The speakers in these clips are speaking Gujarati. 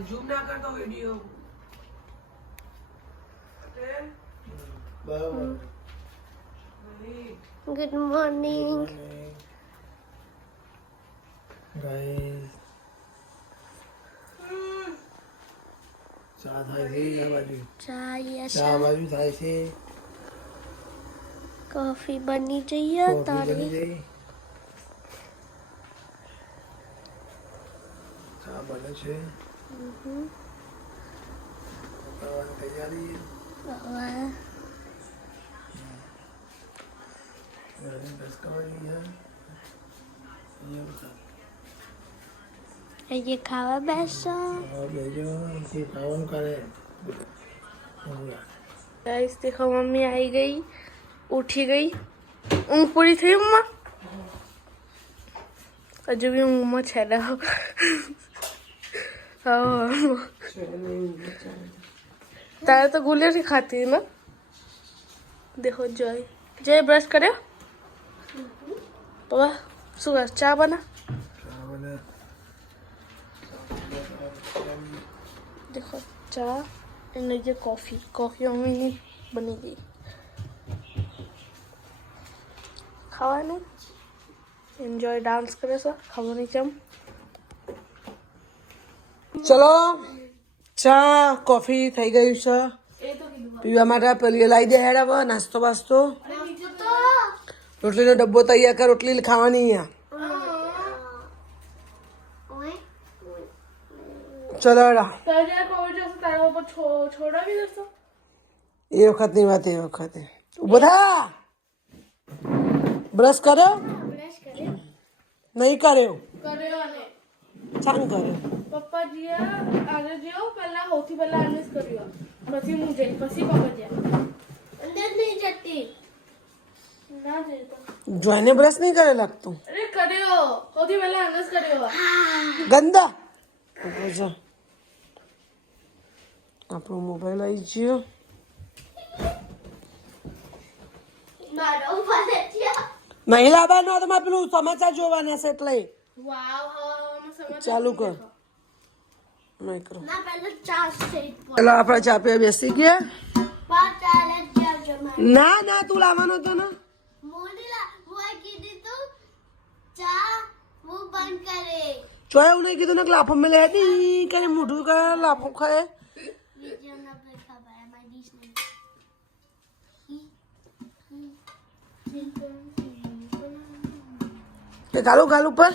ઝૂમ ના કરતો વિડિયો ગુડ મોર્નિંગ ગાઈસ ચા થાય છે આ બાજુ ચા બાજુ થાય છે કોફી બની જઈએ તારી ચા બને છે કરવાની તૈયારી બસ કરવાની ये खावा बैठो બેજો શું ખાવાનું કરે गाइस देखो मम्मी आई गई उठी गई ऊँग पूरी थी मम्मा अजू भी ऊँग में छेड़ा तारा तो गुलिया से खाती है ना देखो जय जय ब्रश करे पापा सुगर चाय बना ચા બને देखो चाय અને ये कॉफी कॉफी मम्मी बनी गई ખાવાનું એન્જોય ડાન્સ કરે છે ખાવાની જેમ ચલો ચા કોફી થઈ ગયું છે પીવા માટે પેલી લાવી દે હેડ હવે નાસ્તો બાસ્તો રોટલીનો ડબ્બો તૈયાર કર રોટલી ખાવાની અહીંયા ચલો હેડા તારે કોવિડ જશે તારા ઉપર છોડાવી દેશો એ વખતની વાત એ વખતે ઉભો થા બ્રશ કર્યો નહીં કર્યો કર્યો અને ચાંગ કર્યો પપ્પાજીએ આજે જેવો પહેલા સૌથી પહેલા આને જ કર્યો પછી હું જઈ પછી પપ્પા ગયા અંદર નહીં જતી ના જઈ તો જોઈને બ્રશ નહીં કરે લાગતું અરે કર્યો સૌથી પહેલા આને જ કર્યો ગંદા ઉભો જા આપણો મોબાઈલ આવી ગયો નહીં લાવવાનો તમારે પેલું સમાચાર જોવાના છે એટલે વાવ હા ચાલુ કર માઇક્રો ના પહેલા ચા છે ચાલો આપણે ચા પીવા બેસી ગયા પાંચ ચાલે જાવજો ના ના તું લાવવાનો હતો ને મોડીલા હું કીધી તું ચા હું બંધ કરે ચોય એવું નહીં કીધું ને લાફો મેલે હતી કરે મોઢું કરે લાફો ખાય બીજો ના પર ખબર મારી ડીશ નહીં તે ગાલું ગાલું પર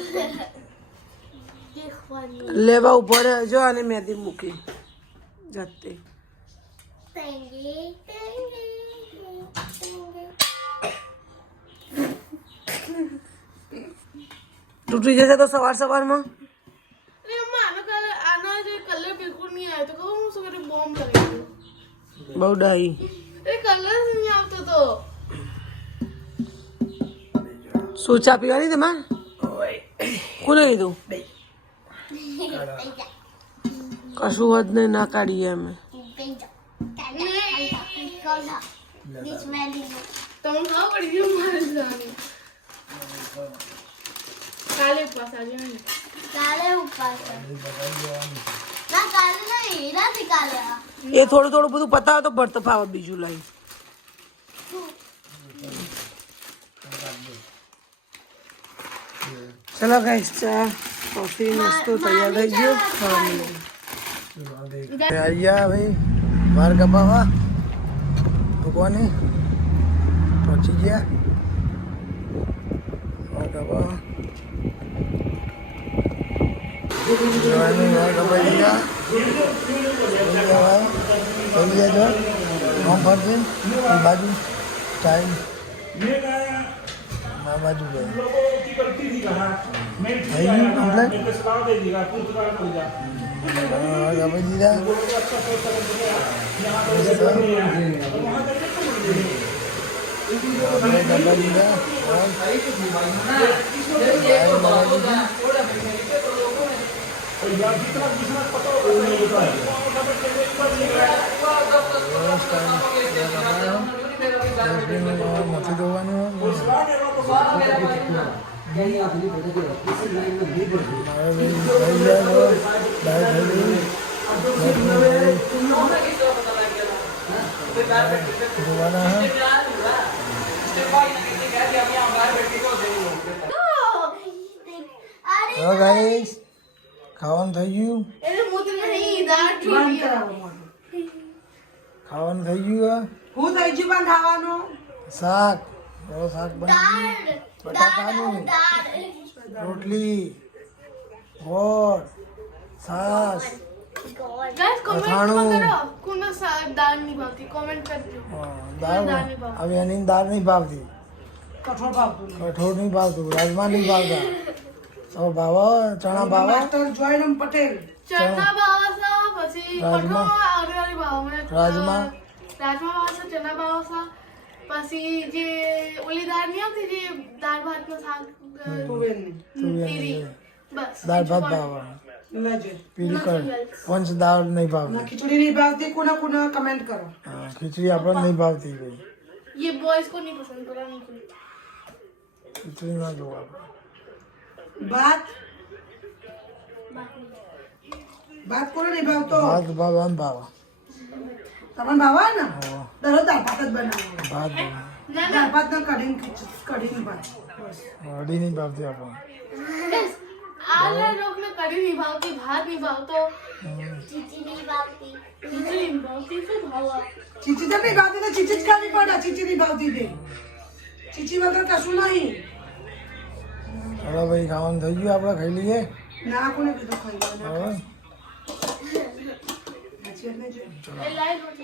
દેખવાની લેવા ઉપર જો અને મેદી મૂકી જાતે તેંગે તેંગે તૂટી જશે તો સવાર સવારમાં અરે અમ્મા આનો જે કલર બિલકુલ નહીં આવ્યો તો કહું હું શું કરી બોમ્બ લગાવી દઉં બહુ ડાઈ એ કલર જ નહીં આવતો તો શું ચા પીવાની તમારે કોને કીધું કશું જ નહીં ના કાઢીએ અમે તમે ખાવ પડી ગયું મારે જવાનું કાલે ઉપવાસ આજે નહીં કાલે ઉપાસ ના કાલે નહીં રાતે કાલે એ થોડું થોડું બધું પતાવે તો ભરતો ફાવે બીજું લાવી ચલો ગાઈસ ચા કોફી નાસ્તો તૈયાર થઈ ગયો ખાવાનું આવી ગયા ભાઈ માર કપાવા ભગવાને પહોંચી ગયા માર કપાવા માર કપાઈ ગયા ચલી જાય આમ ફરશે બાજુ ટાઈમ આ બાજુ જાય કપાઈ દીધા નથી ધોવાનું મારે જોવાના હે તો ગાઈસ ખાવાનું થઈ ગયું એટલે મૂત્ર નહીં દાળ ઠીક ખાવાનું થઈ ગયું હું થઈ ગયું પણ ખાવાનું શાક એવો શાક બની બટાકાનું દાળ રોટલી ગોળ છાશ ગાઈસ કમેન્ટ અથાણું. કરો કોને દાળ નહીં ભાવતી કોમેન્ટ કરજો દાળ હવે એની દાળ નહીં ભાવતી કઠોળ ભાવતું કઠોળ નહીં ભાવતું રાજમા નહીં ભાવતા તો ભાવો ચણા ભાવો માસ્ટર જોઈનમ પટેલ ચણા ભાવસા પછી રાજમા. કઠોળ આવડી ભાવ રાજમા. રાજમા ભાવસા ચણા ભાવસા પછી જે ઓલી દાળ નહીં આવતી જે દાળ ભાતનો શાક તુવેરની તીરી બસ દાળ ભાત ભાવે લેજે પીળી કર પંચ દાળ નહીં ના ભાવતી ખીચડી નહીં ભાવતી કોના કોના કમેન્ટ કરો હા, ખીચડી આપણને નહીં ભાવતી ભાઈ ये बॉयज को नहीं पसंद करा नहीं ખીચડી ના જોવા આપણે ભાત ભાત કોને નહીં ભાવતો ભાત ભાવે આમ ભાવે તમને ભાવા ને હા, દરરોજ દાળ ભાત જ બનાવો ભાત ભાવે ना દાળ ભાત ના કઢીને ભાત બસ અડી નહીં ભાવતી આપણને बस आला लोग ने कड़ी नहीं भावती भात नहीं भावतो ચીચી નહીં ભાવતી खिचड़ी नहीं भावती फिर भावा ચીચી તો નહીં ભાવતી તો ચીચી જ ખાવી પડે ચીચી નહીં ભાવતી તે ચીચી વગર કશું નહીં ચલો ભાઈ ખાવાનું થઈ ગયું આપણે ખાઈ લઈએ ના કોને કીધું ખાઈ લો ના હવે સાચી વાત નહીં જો. ये लाइट होती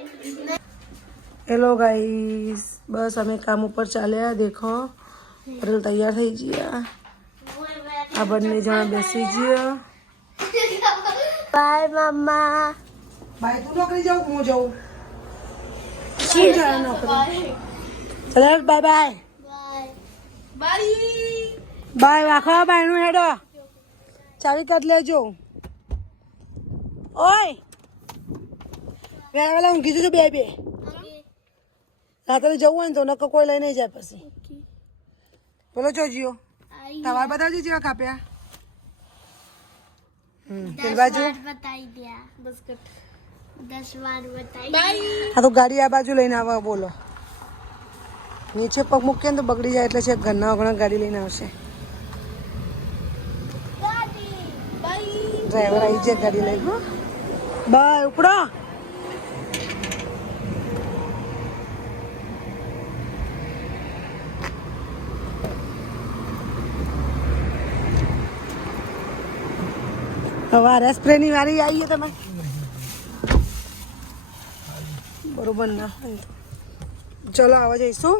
હેલો ગાઈસ બસ અમે કામ ઉપર ચાલ્યા દેખો પટેલ તૈયાર થઈ ગયા આ બંને જણા બેસી ગયા બાય મમ્મા ભાઈ તું નોકરી જાઉં હું જાઉં બાય ચલો બાય બાય बाय બાય વાખો બાયનું હેડો ચાવી કાઢ લેજો ઓય વેલા ઊંઘી જજો બે બે રાત્રે જવું હોય ને તો નક્કો કોઈ લઈ નહીં જાય પછી બોલો જોજીઓ તમારે બતાવજો જેવા કાપ્યા પેલી બાજુ બતાવી દે બસ્કટ 10 વાર બતાવી बाय આ તો ગાડી આ બાજુ લઈને આવવા બોલો નીચે પગ મૂકીએ ને તો બગડી જાય એટલે છે ઘરના વગણા ગાડી લઈને આવશે बाय ડ્રાઈવર આવી જાય ગાડી લઈને હો બાય ઉપડો હવે આ સ્પ્રે ની વારી આવીએ તમે બરોબર ના હોય તો. ચલો આવવા જઈશું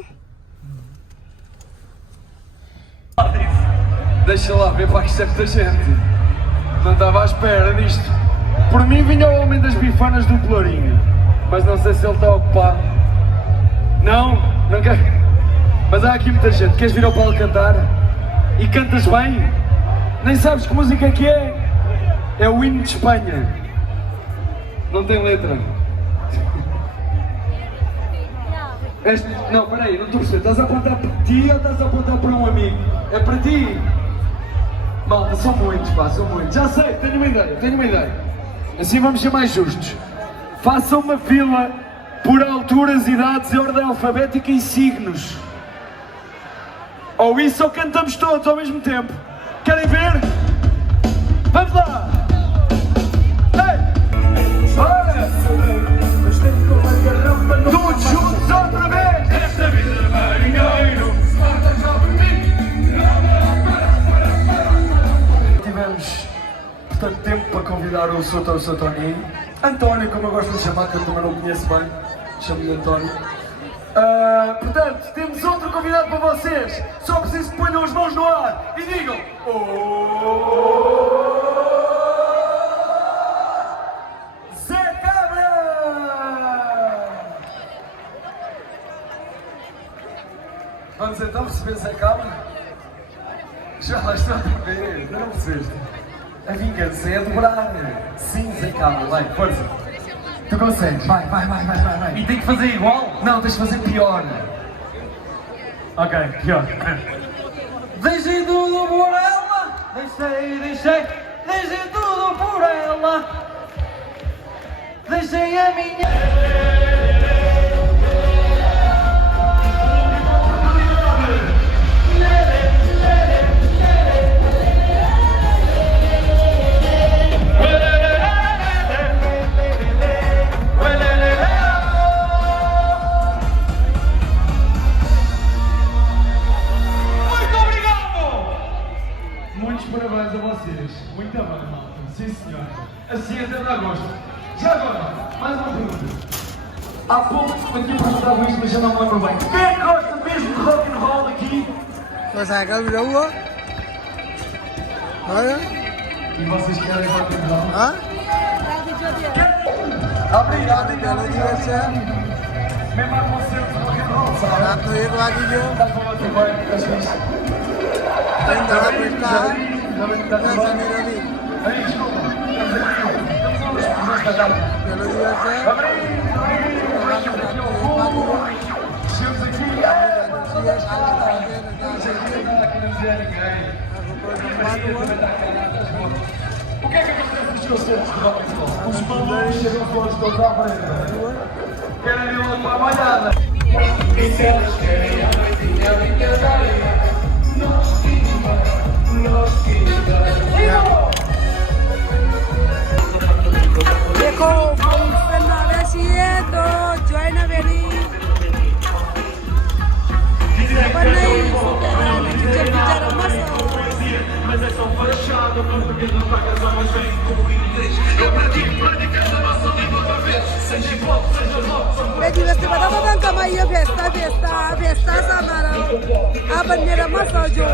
Deixa lá ver, pá, que isto é muita gente. Não estava à espera disto. Por mim vinha o homem das bifanas do Pelourinho. Mas não sei se ele está ocupado. Não? Não quer? Mas há aqui muita gente. Queres vir ao palco cantar? E cantas bem? Nem sabes que música que é? É o hino de Espanha. Não tem letra. Não, peraí, não estou a perceber. Estás a apontar para ti ou estás a apontar para um amigo? É para ti? Malta, são muitos, pá, são muitos. Já sei, tenho uma ideia. Assim vamos ser mais justos. Façam uma fila por alturas, idades e ordem alfabética e signos. Ou isso ou cantamos todos ao mesmo tempo. Querem ver? Vamos lá! Ei! Olha! Todos juntos outra vez! Esta vida de marinheiro. Tivemos, portanto, tempo para convidar o Sr. Toninho. António, como eu gosto de chamar, que eu também não o conheço bem. Chamo-lhe António. Portanto, temos outro convidado para vocês. Só preciso que ponham as mãos no ar e digam... Zé Cabra! Vamos então receber Zé Cabra? Já lá está a ver, não percebeste? A vingança é dobrar. Sim, Zé Cabra, vai, força. Tu consegues, vai. E tem que fazer igual? Não, tens de fazer pior. Ok, pior. Deixei tudo por ela. Deixei tudo por ela. deixem a minha. Muito obrigado! Muitos parabéns a vocês. Muito bem, malta. Sim, senhor. Assim até dá gosto. Já agora, mais uma pergunta. Há pouco aqui perguntava isto, mas eu não me lembro bem. Quem é que gosta mesmo de rock and roll aqui? Mas é aquele jogo? Olha. E vocês querem rock and roll? Hã? Obrigado, Pelo diversão. mesmo a concerto de rock and roll, sabe? रात को एक वागी जो Está com outro bem, estás fixe? तीन दड़ा पिटता है Está tudo वैसा bem? नहीं रही Ei, desculpa, estamos aqui. Estamos a espetáculo. pelo diversão Chegamos aqui. anuncia शाला ताजे Não está aqui a dizer a ninguém. O que é que acontece nos concertos de rock and roll? Os malucos chegam todos todos à frente. Querem ir lá para a malhada. E se elas querem a noitinha brincadeira, nós देखो फंक्शन आवे છીએ તો જોઈને વેલી ખબર નહીં શું કહેવાય teacher બિચાર રમસ mas é só fachada, português não paga só, mas vem com o inglês. Eu pratico praticando a nossa língua da vez. Seja hip hop, seja rock, são બે દિવસથી બધા બધા કમાઈએ ભેસતા ભેસતા ભેસતા સામારા આ બંને રમસ જો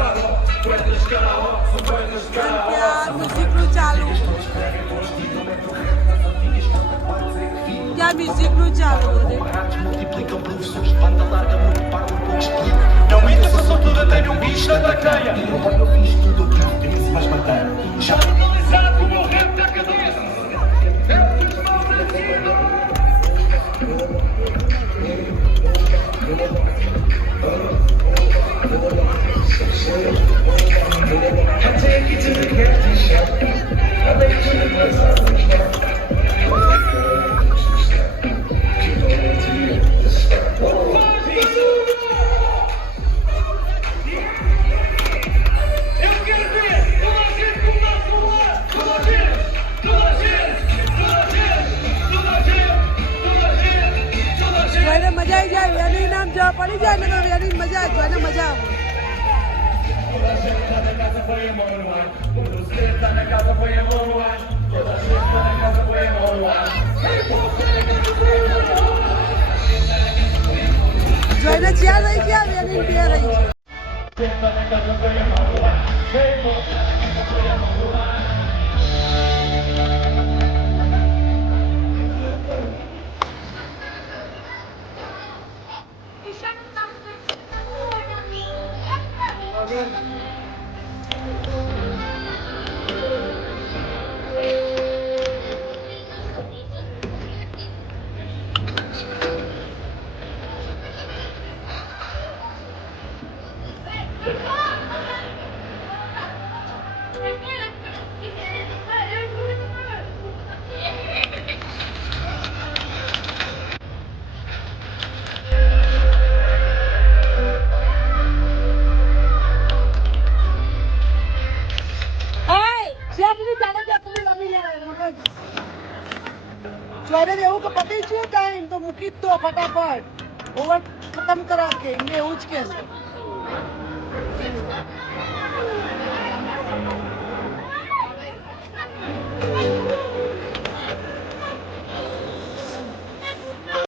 ત્યાં મ્યુઝિકનું ચાલુ ત્યાં મ્યુઝિકનું ચાલુ multiplicam professores, banda larga, muito parvo, poucos explica. Não, isso só tudo tem um bicho na traqueia. Olha, eu fiz tudo aquilo que se vais matar. Já normalizado o meu rap da cabeça. Eu quero ver toda a gente com o nosso lado. Toda a gente, toda a gente, toda a gente, toda a gente, toda a gente, toda a gente. જોઈને મજા આવી જાય વેની નામ જો પડી જાય ને તો વેની મજા જોઈને મજા આવે Toda a gente tá na casa, põe a mão no ar. Toda você tá na casa, põe a mão no ar. Toda a gente tá na casa, põe a mão no ar. જોઈને જ્યાં રહી ગયા વેની બે રહી છે Tá na casa, põe a mão no ar. Vem, moça, põe a mão no ar. જોઈને એવું કે પતી ગયું ટાઈમ તો મૂકી જ દો ફટાફટ ઓવર ખતમ કરા કે એમને એવું જ કે છે